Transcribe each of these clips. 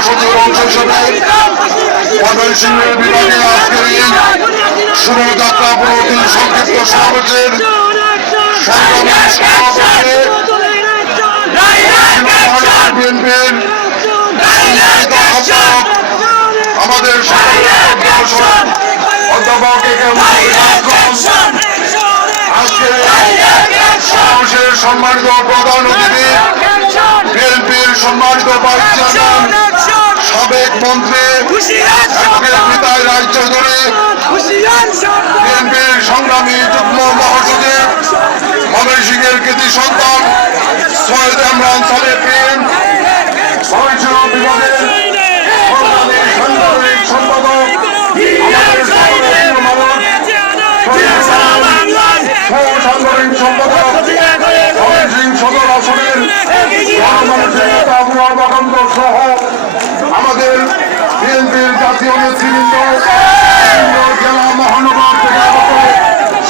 মহাসচিব অংশ হিসেবে ময়মনসিংহের বিভাগে আজকের এই শুভযাত্রা পরবর্তী সংক্ষিপ্ত সমাবেশের সংগ্রামী সভাপতি বিএনপির আমাদের অধ্যাপক আজকের সমাবেশের সম্মানিত প্রধান অতিথি বিএনপির সম্মানিত ভাইস চেয়ারম্যান সাবেক মন্ত্রী পিতাই রায় চৌধুরী বিএনপির সংগ্রামী যুগ্ম মহাসচিব ময়মনসিংহের কৃতি সন্তান সৈয়দ ইমরান সালেহ প্রেম ময়মনসিংহ বিভাগের সাংগঠনিক সম্পাদক সাংগঠনিক সম্পাদক ময়মনসিংহ সদর আসনের সহ আমাদের বিএনপির জাতীয় নেতৃবৃন্দ জেলা মহানগর থেকে আগত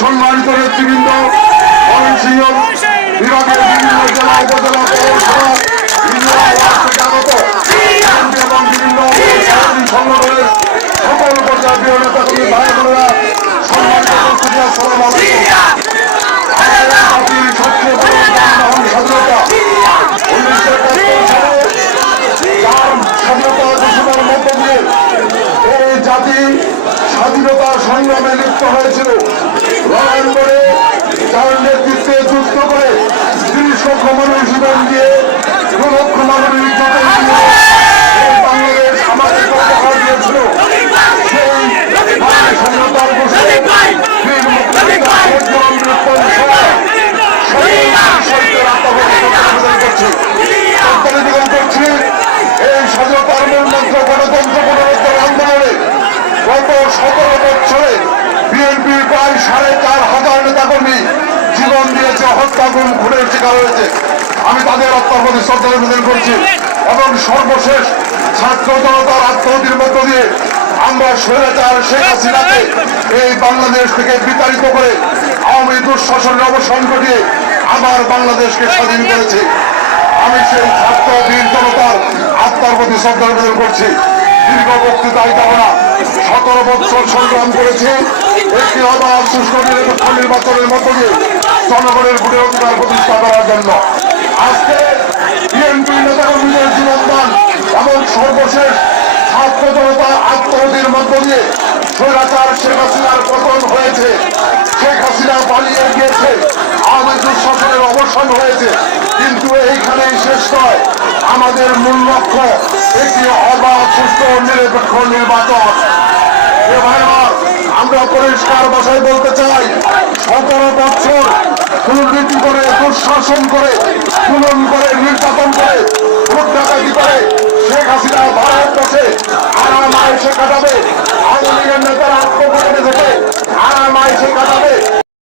সম্মানিত নেতৃবৃন্দ ময়মনসিংহ বিভাগের বিভিন্ন জেলা উপজেলা পৌরসভা থেকে আগত এবং বিভিন্ন সংগঠনের সকল পর্যায়ে নেতাকর্মী ভাই বোনেরা সম্মানিত জাতির সবচেয়ে বড় যানবাহন স্বাধীনতা 1971 সালে স্বাধীনতা ঘোষণার মধ্য দিয়ে এই জাতি স্বাধীনতা সংগ্রামে লিপ্ত হয়েছিল। লড়াই করে যার নেতৃত্বে যুদ্ধ করে 30 লক্ষ মানুষ জীবন দিয়ে 2 লক্ষ মানুষের ইজ্জতের বাংলাদেশ আমাদের উপহার দিয়েছিল। সেই স্বাধীনতার ঘোষণা এই স্বাধীনতার মূলমন্ত্র গণতন্ত্র পুনরুদ্ধার আন্দোলনে গত 17 বছরে বিএনপির প্রায় 4,500 নেতাকর্মী জীবন দিয়েছে, হত্যা গুম খুনের শিকার হয়েছে। আমি তাদের হত্যার প্রতি শ্রদ্ধা নিবেদন করছি এবং সর্বশেষ ছাত্র জনতার আত্মহত্যের মধ্য দিয়ে আমরা স্বৈরাচার শেখ হাসিনাকে এই বাংলাদেশ থেকে বিতাড়িত করে আওয়ামী দুঃশাসনের অবসান ঘটিয়ে আবার বাংলাদেশকে স্বাধীন করেছি। আমি সেই ছাত্র বীর জনতার আত্মার প্রতি শ্রদ্ধা নিবেদন করছি। দীর্ঘ বক্তৃতায় যাব না, 17 বছর সংগ্রাম করেছি একটি অবাধ সুষ্ঠু নিরপেক্ষ নির্বাচনের মধ্য দিয়ে জনগণের ভোটের অধিকার প্রতিষ্ঠা করার জন্য। আজকে বিএনপি নেতাকর্মীদের জীবনদান এবং সর্বশেষ ছাত্র জনতার আত্মহত্যের মধ্য দিয়ে স্বৈরাচার শেখ হাসিনার পতন হয়েছে। শেখ হাসিনা পালিয়ে গিয়েছে, আওয়ামী দুঃশাসনের অবসান হয়েছে। কিন্তু এইখানেই শেষ নয়, আমাদের মূল লক্ষ্য একটি অবাধ সুষ্ঠু নিরপেক্ষ নির্বাচন। আমরা পরিষ্কার ভাষায় বলতে চাই, 17 বছর দুর্নীতি করে, দুঃশাসন করে, খুন করে, নির্যাতন করে, ভোট ডাকাতি করে শেখ হাসিনা ভারতবর্ষে আরাম আয়েসে কাটাবে। আওয়ামী লীগের নেতারা আত্মগোপনে থেকে আরাম আয়েসে কাটাবে।